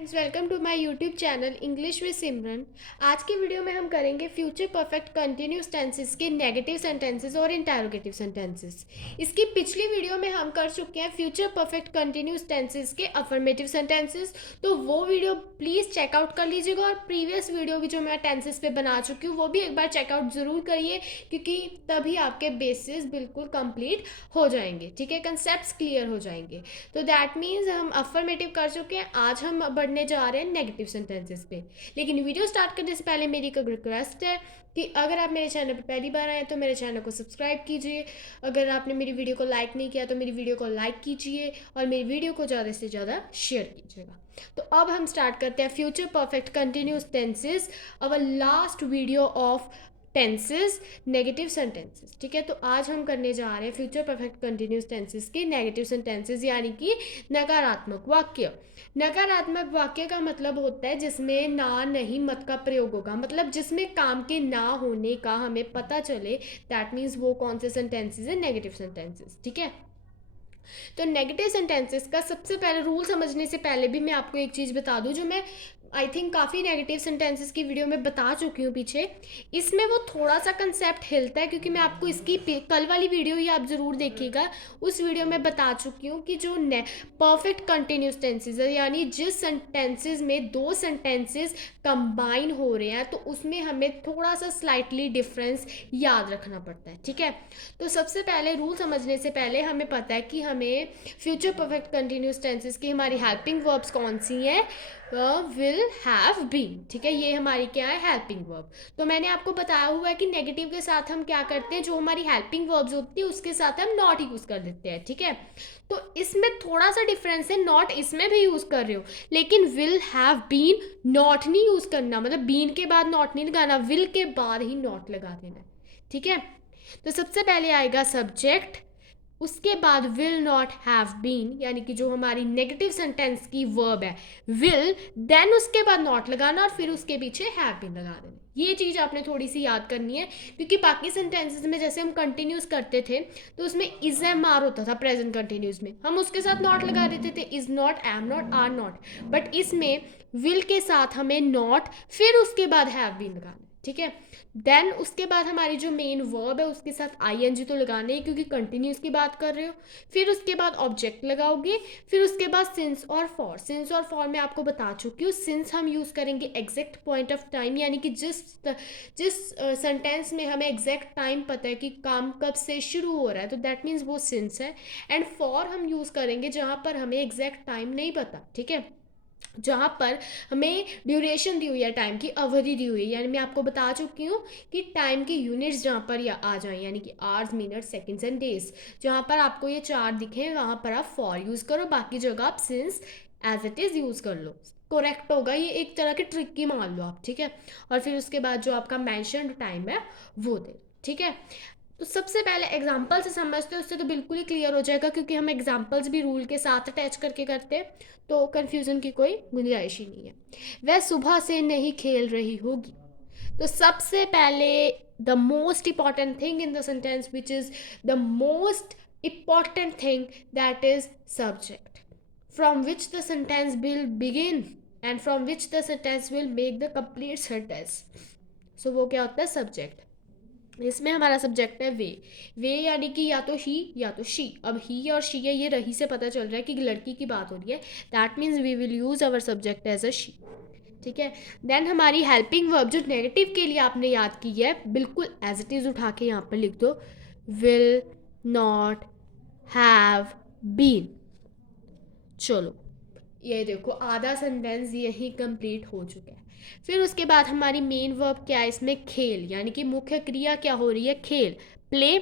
Friends, welcome to my YouTube channel English with Simran. आज की video में हम करेंगे फ्यूचर परफेक्ट कंटिन्यूस टेंसेस के नेगेटिव सेंटेंसेस और इंटरोगेटिव सेंटेंसेस। इसकी पिछली वीडियो में हम कर चुके हैं फ्यूचर परफेक्ट कंटिन्यूस टेंसेस के अफर्मेटिव सेंटेंसेस, तो वो वीडियो प्लीज़ चेकआउट कर लीजिएगा। और प्रीवियस वीडियो भी जो मैं टेंसेस पे बना चुकी हूँ वो भी एक बार चेकआउट ज़रूर करिए, क्योंकि तभी आपके बेसिस बिल्कुल कंप्लीट हो जाएंगे। ठीक है, कंसेप्ट क्लियर हो जाएंगे। तो दैट मीन्स हम अफर्मेटिव कर चुके हैं, आज हम बढ़ने जा रहे हैं नेगेटिव सेंटेंसेस पे। लेकिन वीडियो स्टार्ट करने से पहले मेरी एक रिक्वेस्ट है कि अगर आप मेरे चैनल पर पहली बार आए तो मेरे चैनल को सब्सक्राइब कीजिए। अगर आपने मेरी वीडियो को लाइक नहीं किया तो मेरी वीडियो को लाइक कीजिए और मेरी वीडियो को ज़्यादा से ज़्यादा शेयर कीजिएगा। तो अब हम स्टार्ट करते हैं future perfect continuous tenses, our last video of tenses negative sentences. ठीक है, तो आज हम करने जा रहे हैं फ्यूचर परफेक्ट कंटिन्यूस टेंसेस के नेगेटिव सेंटेंसेस, यानी कि नकारात्मक वाक्य। नकारात्मक वाक्य का मतलब होता है जिसमें ना नहीं मत का प्रयोग होगा, मतलब जिसमें काम के ना होने का हमें पता चले। दैट मीन्स वो कौन से सेंटेंसेस है, नेगेटिव सेंटेंसेस। ठीक है, तो नेगेटिव सेंटेंसेस का सबसे पहले रूल समझने से पहले भी मैं आपको एक चीज़ बता दूं, जो मैं आई थिंक काफ़ी नेगेटिव सेंटेंसेस की वीडियो में बता चुकी हूँ पीछे। इसमें वो थोड़ा सा कंसेप्ट हिलता है, क्योंकि मैं आपको इसकी कल वाली वीडियो ही आप ज़रूर देखिएगा। उस वीडियो में बता चुकी हूँ कि जो परफेक्ट कंटिन्यूस टेंसेज है, यानी जिस सेंटेंसेज में दो सेंटेंसेज कंबाइन हो रहे हैं, तो उसमें हमें थोड़ा सा स्लाइटली डिफरेंस याद रखना पड़ता है। ठीक है, तो सबसे पहले रूल समझने से पहले हमें पता है कि हमें फ्यूचर परफेक्ट कंटिन्यूस टेंसेस की हमारी हेल्पिंग वर्ब्स कौन सी हैं, विल, हैव, बीन। ठीक है, ये हमारी क्या है, हेल्पिंग वर्ब। तो मैंने आपको बताया हुआ है कि नेगेटिव के साथ हम क्या करते हैं, जो हमारी हेल्पिंग वर्ब्स होती है उसके साथ हम नॉट यूज कर देते हैं। ठीक है, तो इसमें थोड़ा सा डिफरेंस है, नॉट इसमें भी यूज कर रहे हो, लेकिन विल, हैव, बीन नॉट नहीं यूज करना, मतलब बीन के बाद नॉट नहीं लगाना, विल के बाद ही नॉट लगा देना। ठीक है, तो सबसे पहले आएगा सब्जेक्ट, उसके बाद विल नॉट हैव बीन, यानी कि जो हमारी नेगेटिव सेंटेंस की वर्ब है विल, देन उसके बाद नॉट लगाना और फिर उसके पीछे हैव बीन लगा देना। ये चीज़ आपने थोड़ी सी याद करनी है, क्योंकि बाकी सेंटेंसेस में जैसे हम कंटिन्यूस करते थे तो उसमें इज एम आर होता था, प्रेजेंट कंटिन्यूस में हम उसके साथ नॉट लगा देते थे, is not, am not, are not. But इसमें विल के साथ हमें नॉट फिर उसके बाद हैव बीन लगाना। ठीक है, देन उसके बाद हमारी जो मेन वर्ब है उसके साथ आई एन जी तो लगाना ही, क्योंकि कंटिन्यूस की बात कर रहे हो। फिर उसके बाद ऑब्जेक्ट लगाओगे, फिर उसके बाद सिंस और फॉर। सिंस और फॉर मैं आपको बता चुकी हूँ। सिंस हम यूज़ करेंगे एग्जैक्ट पॉइंट ऑफ टाइम, यानी कि जिस जिस सेंटेंस में हमें एग्जैक्ट टाइम पता है कि काम कब से शुरू हो रहा है, तो दैट मीन्स वो सिंस है। एंड फॉर हम यूज़ करेंगे जहाँ पर हमें एग्जैक्ट टाइम नहीं पता। ठीक है, जहाँ पर हमें ड्यूरेशन दी हुई है, टाइम की अवधि दी हुई है, यानी मैं आपको बता चुकी हूँ कि टाइम की यूनिट्स जहाँ पर या आ जाए, यानी कि hours, minute, seconds and days, जहाँ पर आपको ये चार दिखें वहाँ पर आप फॉर यूज़ करो, बाकी जगह आप since as it is use कर लो, करेक्ट होगा। ये एक तरह की ट्रिक की मान लो आप। ठीक है, और फिर उसके बाद जो आपका मैंशनड टाइम है वो दे। ठीक है, तो सबसे पहले एग्जाम्पल से समझते हैं, उससे तो बिल्कुल ही क्लियर हो जाएगा, क्योंकि हम एग्जाम्पल्स भी रूल के साथ अटैच करके करते हैं, तो कन्फ्यूज़न की कोई गुंजाइश ही नहीं है। वह सुबह से नहीं खेल रही होगी। तो सबसे पहले the most important thing in the sentence, which is the most important thing, that is subject, from which the sentence will begin and from which the sentence will make the complete sentence. So वो क्या होता है, subject. इसमें हमारा subject है वे। वे यानी कि या तो ही या तो शी। अब ही और शी है, ये रही से पता चल रहा है कि लड़की की बात हो रही है, that means we will use our subject as a she. ठीक है, देन हमारी हेल्पिंग वर्ब जो नेगेटिव के लिए आपने याद की है, बिल्कुल एज इट इज उठा के यहाँ पर लिख दो, विल नॉट हैव बीन। चलो, ये देखो आधा सेंटेंस यही कंप्लीट हो चुका है। फिर उसके बाद हमारी मेन वर्ब क्या है इसमें, खेल, यानी कि मुख्य क्रिया क्या हो रही है, खेल, प्ले।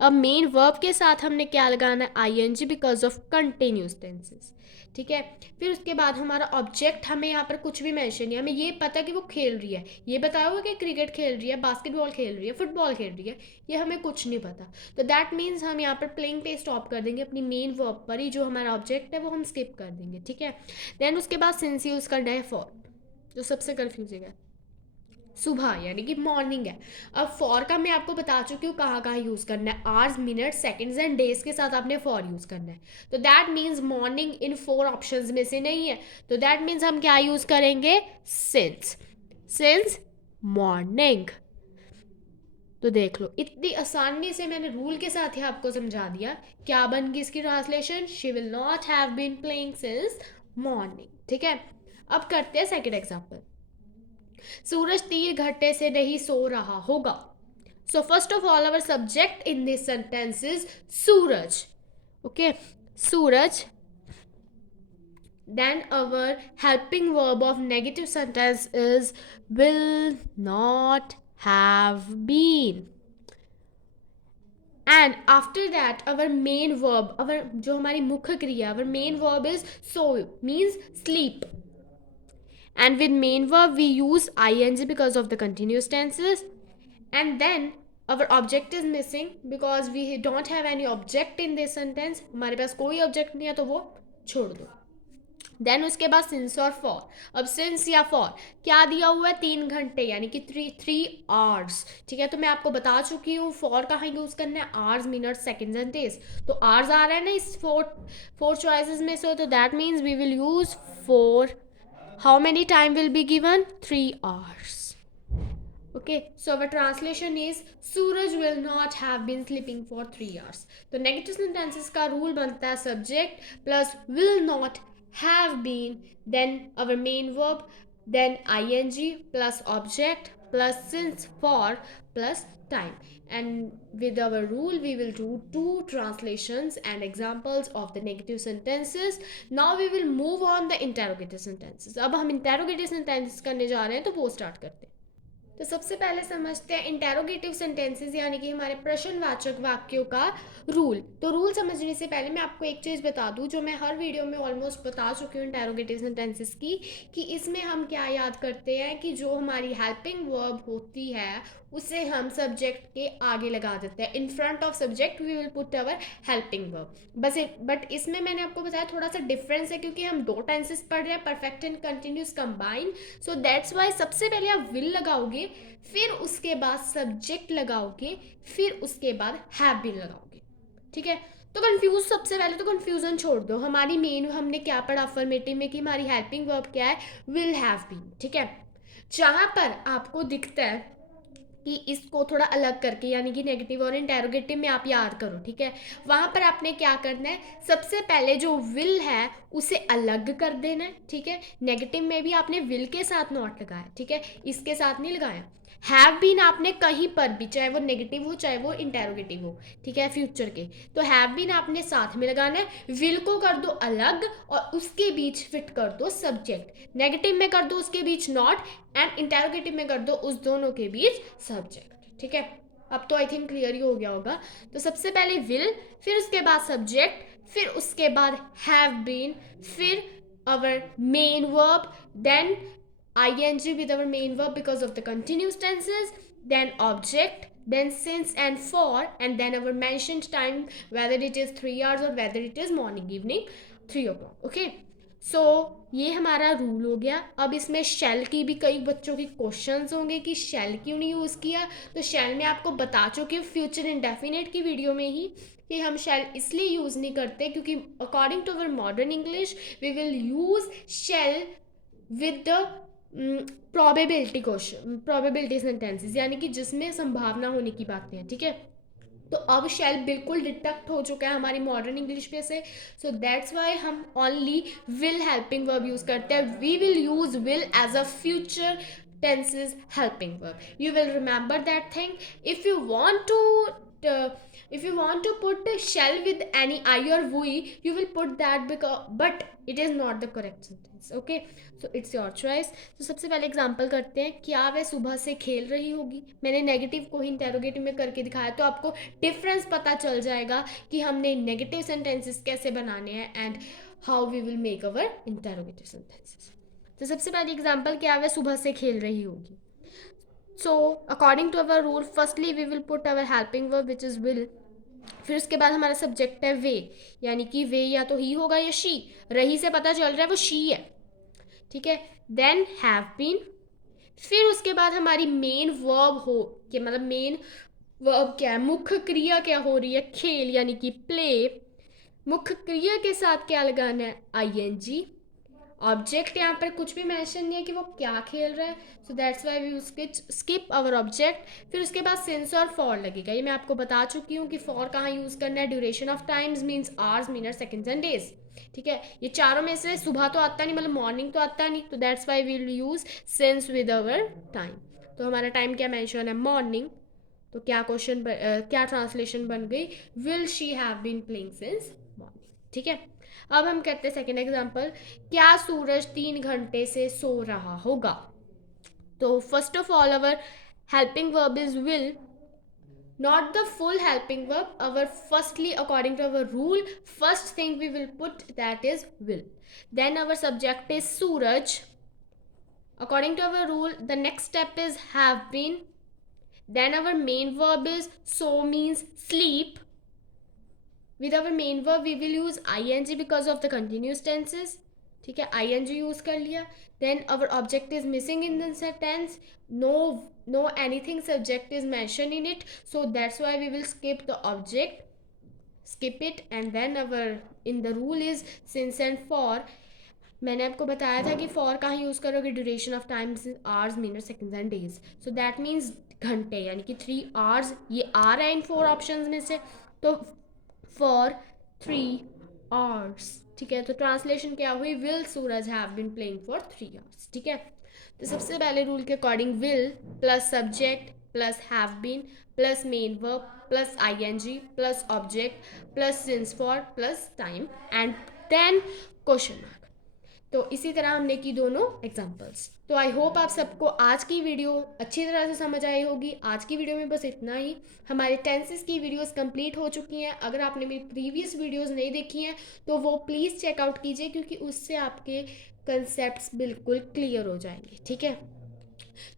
अब मेन वर्ब के साथ हमने क्या लगाना है, I N G, because of continuous tenses. ठीक है, फिर उसके बाद हमारा ऑब्जेक्ट, हमें यहाँ पर कुछ भी मेंशन नहीं, हमें ये पता कि वो खेल रही है, ये बताया हुआ कि क्रिकेट खेल रही है, बास्केटबॉल खेल रही है, फुटबॉल खेल रही है, ये हमें कुछ नहीं पता। तो दैट मीन्स हम यहाँ पर प्लेइंग पे स्टॉप कर देंगे, अपनी मेन वर्ब पर ही जो हमारा ऑब्जेक्ट है वो हम स्किप कर देंगे। ठीक है, देन उसके बाद सिंस यूज करना है फॉर, जो सबसे कन्फ्यूजिंग है। सुबह यानी कि मॉर्निंग है। अब फॉर का मैं आपको बता चुकी हूँ कहाँ कहाँ यूज़ करना है, hours, minute, seconds and days के साथ आपने फॉर यूज़ करना है। तो that means morning in 4 options में से नहीं है, तो दैट मीन्स हम क्या यूज़ करेंगे, सिंस मॉर्निंग। तो देख लो इतनी आसानी से मैंने रूल के साथ ही आपको समझा दिया। क्या बन गई इसकी translation, she will not have been playing since morning. ठीक है, अब करते हैं सेकंड एग्जांपल। सूरज तीर घट्टे से नहीं सो रहा होगा। So first of all our subject in this sentence is Suraj. Okay, Suraj. Then our helping verb of negative sentence is will not have been. And after that our main verb, our जो हमारी मुख्य क्रिया, our main verb is so, means sleep. And with main verb we use ing because of the continuous tenses. And then our object is missing because we don't have any object in this sentence. हमारे पास कोई object नहीं है तो वो छोड़ दो. Then उसके बाद सिंस और फॉर. अब सिंस या फॉर क्या दिया हुआ है, 3 घंटे यानी कि 3 आवर्स. ठीक है, तो मैं आपको बता चुकी हूँ फॉर कहाँ यूज़ करना है, hours, minute, seconds and days. तो आवर्स आ रहा है ना इस फोर चॉइसेस में से, तो that means we will use four. How many time will be given, 3 hours. Okay, so our translation is Suraj will not have been sleeping for 3 hours. तो negative sentences का rule बनता है subject plus will not have been, then our main verb, then ing plus object plus since for plus time. And with our rule we will do 2 translations and examples of the negative sentences. Now we will move on the interrogative sentences. अब हम interrogative sentences करने जा रहे हैं, तो वो start करते हैं. तो सबसे पहले समझते हैं इंटेरोगेटिव सेंटेंसेस यानी कि हमारे प्रश्नवाचक वाक्यों का रूल. तो रूल समझने से पहले मैं आपको एक चीज़ बता दूं जो मैं हर वीडियो में ऑलमोस्ट बता चुकी हूँ इंटेरोगेटिव सेंटेंसेस की, कि इसमें हम क्या याद करते हैं कि जो हमारी हेल्पिंग वर्ब होती है उसे हम सब्जेक्ट के आगे लगा देते हैं. In front of subject we will put our helping verb. But इसमें मैंने आपको बताया थोड़ा सा डिफरेंस है क्योंकि हम 2 टेंसेस पढ़ रहे हैं, perfect and continuous combine. So that's Y सबसे पहले आप विल लगाओगे, फिर उसके बाद सब्जेक्ट लगाओगे, फिर उसके बाद हैव बीन लगाओगे. ठीक है, तो कंफ्यूज, सबसे पहले तो कंफ्यूजन छोड़ दो. हमारी मेन हमने क्या पढ़ा अफर्मेटिव में कि हमारी हेल्पिंग वर्ब क्या है, विल हैव बीन. ठीक है, जहां पर आपको दिखता है कि इसको थोड़ा अलग करके यानी कि नेगेटिव और इंटेरोगेटिव में आप याद करो. ठीक है, वहां पर आपने क्या करना है, सबसे पहले जो विल है उसे अलग कर देना है. ठीक है, नेगेटिव में भी आपने विल के साथ नॉट लगाया. ठीक है, इसके साथ नहीं लगाया. हैव बीन आपने कहीं पर भी, चाहे वो नेगेटिव हो चाहे वो इंटेरोगेटिव हो, ठीक है, फ्यूचर के, तो हैव बीन आपने साथ में लगाना है. विल को कर दो अलग और उसके बीच फिट कर दो सब्जेक्ट. नेगेटिव में कर दो उसके बीच नॉट, एंड इंटेरोगेटिव में कर दो उस दोनों के बीच सब्जेक्ट. ठीक है, अब तो आई थिंक क्लियर ही हो गया होगा. तो सबसे पहले विल, फिर उसके बाद सब्जेक्ट, फिर उसके बाद हैव बीन, फिर our main verb, then ing with our main verb because of the continuous tenses, then object, then since and for, and then our mentioned time, whether it is 3 hours or whether it is morning, evening, 3 o'clock. Okay, सो ये हमारा rule हो गया. अब इसमें shell की भी कई बच्चों की क्वेश्चंस होंगे कि शेल क्यों नहीं यूज़ किया. तो शेल में आपको बता चुकी हूँ फ्यूचर इंडेफिनेट की वीडियो में ही कि हम शेल इसलिए यूज़ नहीं करते क्योंकि according to our modern English we will use shall with the probability question, probability sentences यानी कि जिसमें संभावना होने की बातें हैं. ठीक है, तो अब शेल बिल्कुल डिटेक्ट हो चुका है हमारी मॉडर्न इंग्लिश पे से. सो दैट्स वाई हम only will helping verb use करते हैं. We will use will as a future tenses helping verb. You will remember that thing. If you want to put shall with any I or we, you will put that but it is not the correct sentence. Okay, so it's your choice. तो सबसे पहले example करते हैं. क्या वह सुबह से खेल रही होगी. मैंने नेगेटिव को ही इंटेरोगेटिव में करके दिखाया तो आपको डिफरेंस पता चल जाएगा कि हमने नेगेटिव सेंटेंसेस कैसे बनाने हैं and how we will make our interrogative sentences. तो सबसे पहली एग्जाम्पल क्या है, सुबह से खेल रही होगी. So according to our rule firstly we will put our helping verb which is will. फिर उसके बाद हमारा सब्जेक्ट है वे, यानी कि वे या तो ही होगा या शी. रही से पता चल रहा है वो शी है. ठीक है, देन हैव बीन, फिर उसके बाद हमारी मेन वर्ब हो कि मतलब मेन वर्ब क्या है, मुख्य क्रिया क्या हो रही है, खेल यानी कि प्ले। मुख्य क्रिया के साथ क्या लगाना है, आईएनजी। ऑब्जेक्ट यहाँ पर कुछ भी मेंशन नहीं है कि वो क्या खेल रहा है, so that's why we skip our object. फिर उसके बाद सिंस और फॉर लगेगा। ये मैं आपको बता चुकी हूँ कि फॉर कहाँ यूज़ करना है, duration of times means hours, minute, seconds and days. ठीक है, ये चारों में से सुबह तो आता नहीं, मतलब मॉर्निंग तो आता नहीं, तो that's why we'll use since with our time. तो हमारा टाइम क्या मेंशन है, मॉर्निंग। तो क्या क्वेश्चन क्या ट्रांसलेशन बन गई, will she have been playing since morning. ठीक है, अब हम कहते हैं सेकेंड एग्जाम्पल, क्या सूरज 3 घंटे से सो रहा होगा। तो first of all our helping verb is will, not the full helping verb. Our firstly, according to our rule, first thing we will put that is will. Then our subject is Suraj. According to our rule, the next step is have been. Then our main verb is so means sleep. With our main verb we will use ing because of the continuous tenses. ठीक है, ing use कर लिया. Then our object is missing in the sentence. No anything subject is mentioned in it, so that's why we will skip the object, skip it. And then our in the rule is since and for. मैंने आपको बताया था कि for कहाँ use करोगे, duration of times hours, minute, seconds and days. So that means घंटे यानी कि 3 आवर्स, ये आ रहा है इन 4 ऑप्शंस में से, तो फॉर 3 आवर्स। ठीक है, तो ट्रांसलेशन क्या हुई, will Suraj have been playing for 3 hours. ठीक है, तो सबसे पहले रूल के according will plus subject plus have been plus main verb plus ING plus object plus since for plus time and then question mark. तो इसी तरह हमने की दोनों एग्जाम्पल्स। तो आई होप आप सबको आज की वीडियो अच्छी तरह से समझ आई होगी। आज की वीडियो में बस इतना ही। हमारे टेंसेस की वीडियोस कंप्लीट हो चुकी हैं। अगर आपने मेरी प्रीवियस वीडियोस नहीं देखी हैं तो वो प्लीज़ चेकआउट कीजिए, क्योंकि उससे आपके कंसेप्ट्स बिल्कुल क्लियर हो जाएंगे। ठीक है,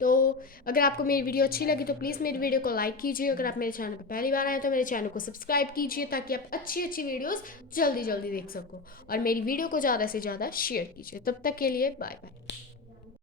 तो अगर आपको मेरी वीडियो अच्छी लगी तो प्लीज़ मेरी वीडियो को लाइक कीजिए। अगर आप मेरे चैनल पर पहली बार आए तो मेरे चैनल को सब्सक्राइब कीजिए, ताकि आप अच्छी अच्छी वीडियोस जल्दी जल्दी देख सको। और मेरी वीडियो को ज़्यादा से ज़्यादा शेयर कीजिए। तब तक के लिए बाय बाय।